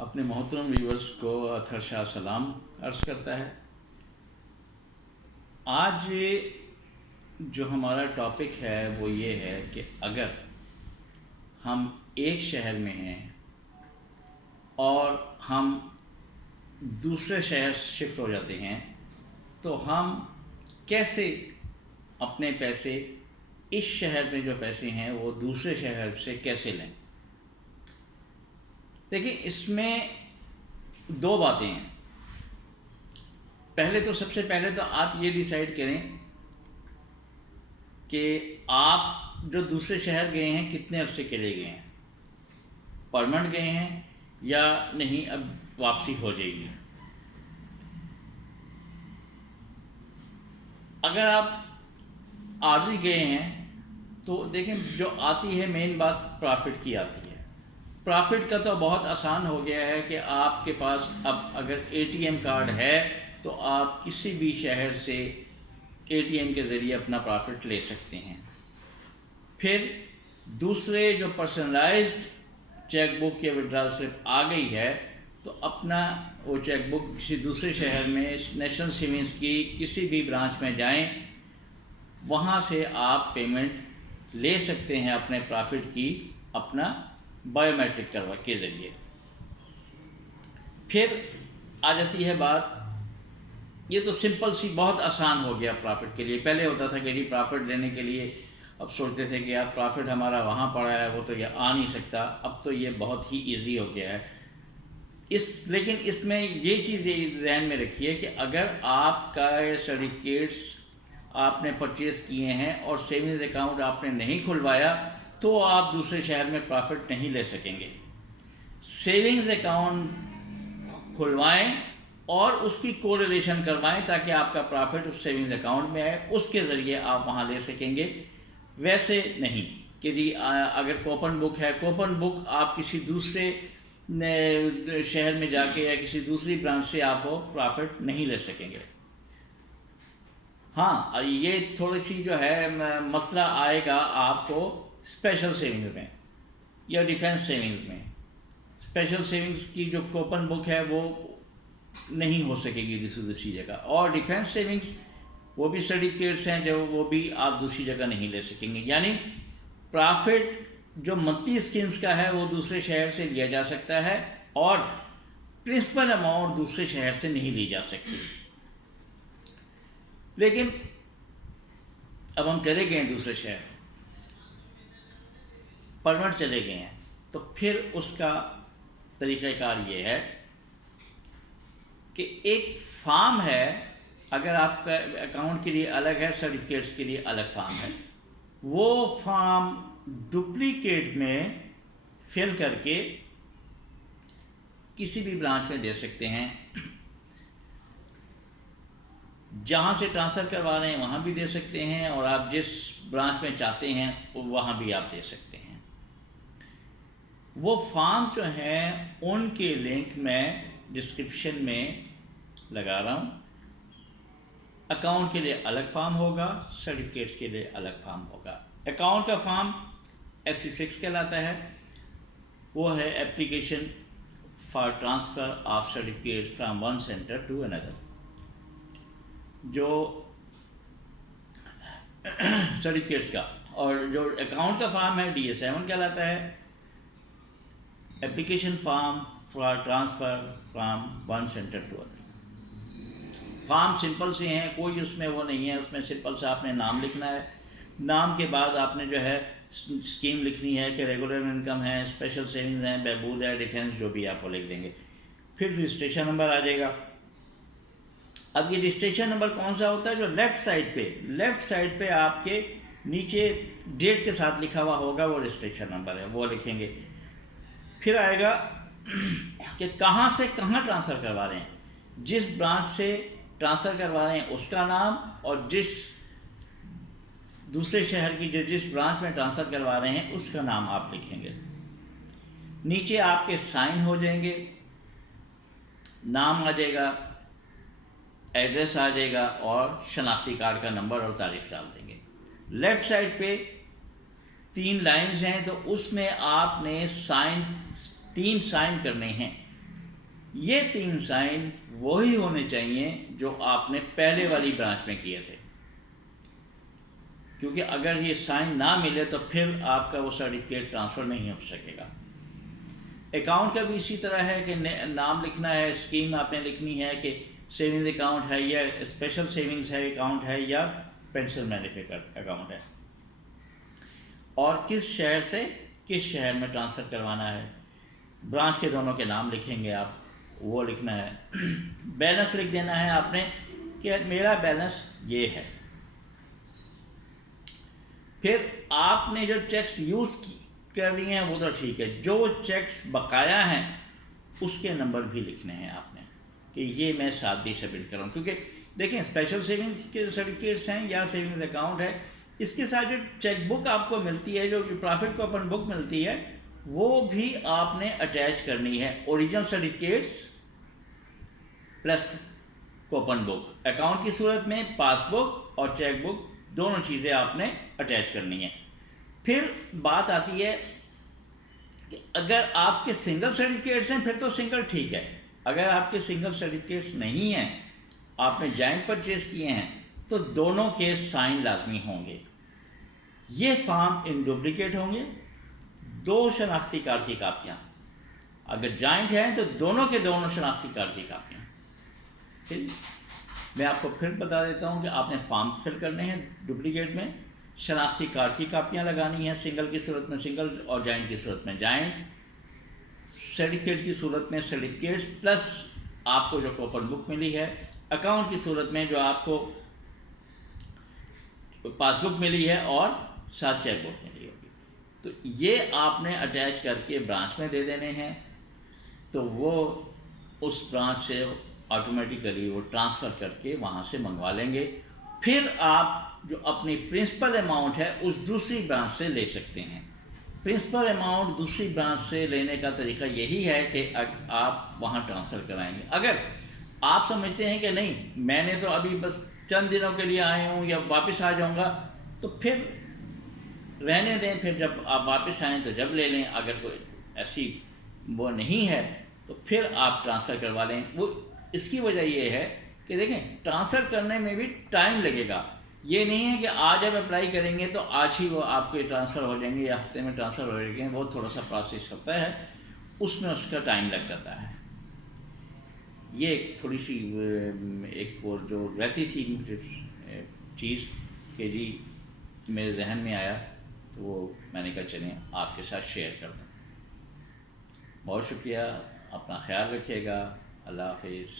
اپنے محترم ویورز کو اطہر شاہ سلام عرض کرتا ہے۔ آج جو ہمارا ٹاپک ہے وہ یہ ہے کہ اگر ہم ایک شہر میں ہیں اور ہم دوسرے شہر شفٹ ہو جاتے ہیں تو ہم کیسے اپنے پیسے اس شہر میں جو پیسے ہیں وہ دوسرے شہر سے کیسے لیں۔ دیکھیں، اس میں دو باتیں ہیں۔ سب سے پہلے تو آپ یہ ڈیسائیڈ کریں کہ آپ جو دوسرے شہر گئے ہیں کتنے عرصے کے لیے گئے ہیں، پرماننٹ گئے ہیں یا نہیں، اب واپسی ہو جائے گی۔ اگر آپ عارضی گئے ہیں تو دیکھیں، جو آتی ہے مین بات پرافٹ کی آتی ہے۔ پرافٹ کا تو بہت آسان ہو گیا ہے کہ آپ کے پاس اب اگر اے ٹی ایم کارڈ ہے تو آپ کسی بھی شہر سے اے ٹی ایم کے ذریعے اپنا پرافٹ لے سکتے ہیں۔ پھر دوسرے جو پرسنلائزڈ چیک بک یا وڈرال سلپ آ گئی ہے تو اپنا وہ چیک بک کسی دوسرے شہر میں نیشنل سیونگز کی کسی بھی برانچ میں جائیں، وہاں سے آپ پیمنٹ لے سکتے ہیں اپنے پرافٹ کی اپنا بائیو میٹرک کروا کے ذریعے۔ پھر آ جاتی ہے بات، یہ تو سمپل سی بہت آسان ہو گیا پرافٹ کے لیے۔ پہلے ہوتا تھا کہ پرافٹ لینے کے لیے اب سوچتے تھے کہ یار پرافٹ ہمارا وہاں پڑا ہے، وہ تو یہ آ نہیں سکتا۔ اب تو یہ بہت ہی ایزی ہو گیا ہے۔ لیکن اس میں یہ چیز ذہن میں رکھیے کہ اگر آپ کا سرٹیفکیٹس آپ نے پرچیز کیے ہیں اور سیونگز اکاؤنٹ آپ نے نہیں کھلوایا تو آپ دوسرے شہر میں پرافٹ نہیں لے سکیں گے۔ سیونگز اکاؤنٹ کھلوائیں اور اس کی کوریلیشن کروائیں تاکہ آپ کا پرافٹ اس سیونگز اکاؤنٹ میں آئے، اس کے ذریعے آپ وہاں لے سکیں گے۔ ویسے نہیں کہ اگر کوپن بک ہے، کوپن بک آپ کسی دوسرے شہر میں جا کے یا کسی دوسری برانچ سے آپ وہ پرافٹ نہیں لے سکیں گے۔ ہاں، یہ تھوڑی سی جو ہے مسئلہ آئے گا آپ کو اسپیشل سیونگز میں یا ڈیفینس سیونگز میں۔ اسپیشل سیونگز کی جو کوپن بک ہے وہ نہیں ہو سکے گی دوسری جگہ، اور ڈیفینس سیونگز وہ بھی سرٹیفکیٹس ہیں جو وہ بھی آپ دوسری جگہ نہیں لے سکیں گے۔ یعنی پرافٹ جو منتھلی اسکیمز کا ہے وہ دوسرے شہر سے لیا جا سکتا ہے اور پرنسپل اماؤنٹ دوسرے شہر سے نہیں لی جا سکتی۔ لیکن اب ہم چلے گئے ہیں دوسرے شہر، پرمنٹ چلے گئے ہیں، تو پھر اس کا طریقہ کار یہ ہے کہ ایک فارم ہے، اگر آپ کا اکاؤنٹ کے لیے الگ ہے، سرٹیفکیٹس کے لیے الگ فارم ہے، وہ فارم ڈپلیکیٹ میں فل کر کے کسی بھی برانچ میں دے سکتے ہیں۔ جہاں سے ٹرانسفر کروا رہے ہیں وہاں بھی دے سکتے ہیں، اور آپ جس برانچ میں چاہتے ہیں وہاں بھی آپ دے سکتے ہیں۔ وہ فارمز جو ہیں ان کے لنک میں ڈسکرپشن میں لگا رہا ہوں۔ اکاؤنٹ کے لیے الگ فارم ہوگا، سرٹیفکیٹس کے لیے الگ فارم ہوگا۔ اکاؤنٹ کا فارم SC6 کہلاتا ہے، وہ ہے application for transfer of certificates from one centre to اندر۔ جو سرٹیفکیٹس کا، اور جو اکاؤنٹ کا فارم ہے DA7 کہلاتا ہے، application form for transfer from one centre to other. Form simple سے ہیں، کوئی اس میں وہ نہیں ہے، اس میں سمپل سے آپ نے نام لکھنا ہے، نام کے بعد آپ نے جو ہے اسکیم لکھنی ہے کہ ریگولر انکم ہے، اسپیشل سیونگز ہیں، بہبود ہے، ڈیفینس، جو بھی آپ کو لکھ دیں گے۔ پھر رجسٹریشن نمبر آ جائے گا۔ اب یہ رجسٹریشن نمبر کون سا ہوتا ہے؟ جو لیفٹ سائڈ پہ آپ کے نیچے ڈیٹ کے ساتھ لکھا ہوا ہوگا، وہ رجسٹریشن نمبر ہے، وہ لکھیں گے۔ پھر آئے گا کہ کہاں سے کہاں ٹرانسفر کروا رہے ہیں، جس برانچ سے ٹرانسفر کروا رہے ہیں اس کا نام، اور جس دوسرے شہر کی جس برانچ میں ٹرانسفر کروا رہے ہیں اس کا نام آپ لکھیں گے۔ نیچے آپ کے سائن ہو جائیں گے، نام آ جائے گا، ایڈریس آ جائے گا، اور شناختی کارڈ کا نمبر اور تاریخ ڈال دیں گے۔ لیفٹ سائڈ پہ 3 لائنز ہیں، تو اس میں آپ نے 3 سائن کرنے ہیں۔ یہ 3 سائن وہی ہونے چاہیے جو آپ نے پہلے والی برانچ میں کیے تھے، کیونکہ اگر یہ سائن نہ ملے تو پھر آپ کا وہ سرٹیفکیٹ ٹرانسفر نہیں ہو سکے گا۔ اکاؤنٹ کا بھی اسی طرح ہے کہ نام لکھنا ہے، اسکیم آپ نے لکھنی ہے کہ سیونگز اکاؤنٹ ہے یا اسپیشل سیونگز ہے اکاؤنٹ ہے یا پینشن بینیفٹ اکاؤنٹ ہے، اور کس شہر سے کس شہر میں ٹرانسفر کروانا ہے۔ برانچ کے دونوں کے نام لکھیں گے آپ، وہ لکھنا ہے۔ بیلنس لکھ دینا ہے آپ نے کہ میرا بیلنس یہ ہے۔ پھر آپ نے جو چیکس یوز کر لیے ہیں وہ تو ٹھیک ہے، جو چیکس بقایا ہیں اس کے نمبر بھی لکھنے ہیں آپ نے کہ یہ میں ساتھ سبمٹ کروں، کیونکہ دیکھیں اسپیشل سیونگز کے سرٹیفکیٹس ہیں یا سیونگز اکاؤنٹ ہے، اس کے ساتھ جو چیک بک آپ کو ملتی ہے، جو پرافٹ کوپن بک ملتی ہے، وہ بھی آپ نے اٹیچ کرنی ہے۔ اوریجنل سرٹیفکیٹس پلس کوپن بک، اکاؤنٹ کی صورت میں پاس بک اور چیک بک دونوں چیزیں آپ نے اٹیچ کرنی ہے۔ پھر بات آتی ہے کہ اگر آپ کے سنگل سرٹیفکیٹس ہیں پھر تو سنگل ٹھیک ہے، اگر آپ کے سنگل سرٹیفکیٹس نہیں ہیں، آپ نے جوائنٹ پرچیز کیے ہیں، تو دونوں کے سائن لازمی ہوں گے۔ یہ فارم ان ڈپلیکیٹ ہوں گے، 2 شناختی کارڈ کی کاپیاں، اگر جوائنٹ ہیں تو دونوں کے دونوں شناختی کارڈ کی کاپیاں۔ ٹھیک، میں آپ کو پھر بتا دیتا ہوں کہ آپ نے فارم فل کرنے ہیں ڈپلیکیٹ میں، شناختی کارڈ کی کاپیاں لگانی ہیں، سنگل کی صورت میں سنگل اور جوائنٹ کی صورت میں جوائنٹ، سرٹیفکیٹ کی صورت میں سرٹیفکیٹس پلس آپ کو جو کوپن بک ملی ہے، اکاؤنٹ کی صورت میں جو آپ کو پاس بک ملی ہے اور ساتھ چیک بک ملی ہوگی، تو یہ آپ نے اٹیچ کر کے برانچ میں دے دینے ہیں، تو وہ اس برانچ سے آٹومیٹیکلی وہ ٹرانسفر کر کے وہاں سے منگوا لیں گے۔ پھر آپ جو اپنی پرنسپل اماؤنٹ ہے اس دوسری برانچ سے لے سکتے ہیں۔ پرنسپل اماؤنٹ دوسری برانچ سے لینے کا طریقہ یہی ہے کہ آپ وہاں ٹرانسفر کرائیں گے۔ اگر آپ سمجھتے ہیں کہ نہیں میں نے تو ابھی بس چند دنوں کے لیے آئے ہوں یا واپس آ جاؤں گا، تو پھر رہنے دیں، پھر جب آپ واپس آئیں تو جب لے لیں۔ اگر کوئی ایسی وہ نہیں ہے تو پھر آپ ٹرانسفر کروا لیں۔ وہ اس کی وجہ یہ ہے کہ دیکھیں ٹرانسفر کرنے میں بھی ٹائم لگے گا، یہ نہیں ہے کہ آج آپ اپلائی کریں گے تو آج ہی وہ آپ کے ٹرانسفر ہو جائیں گے یا ہفتے میں ٹرانسفر ہو جائیں گے، وہ تھوڑا سا پروسیس ہوتا ہے، اس میں اس کا ٹائم لگ جاتا ہے۔ یہ ایک تھوڑی سی ایک وہ جو رہتی تھی چیز کہ جی میرے ذہن میں آیا تو وہ میں نے کہا چلیں آپ کے ساتھ شیئر کر دیں۔ بہت شکریہ، اپنا خیال رکھیے گا، اللہ حافظ۔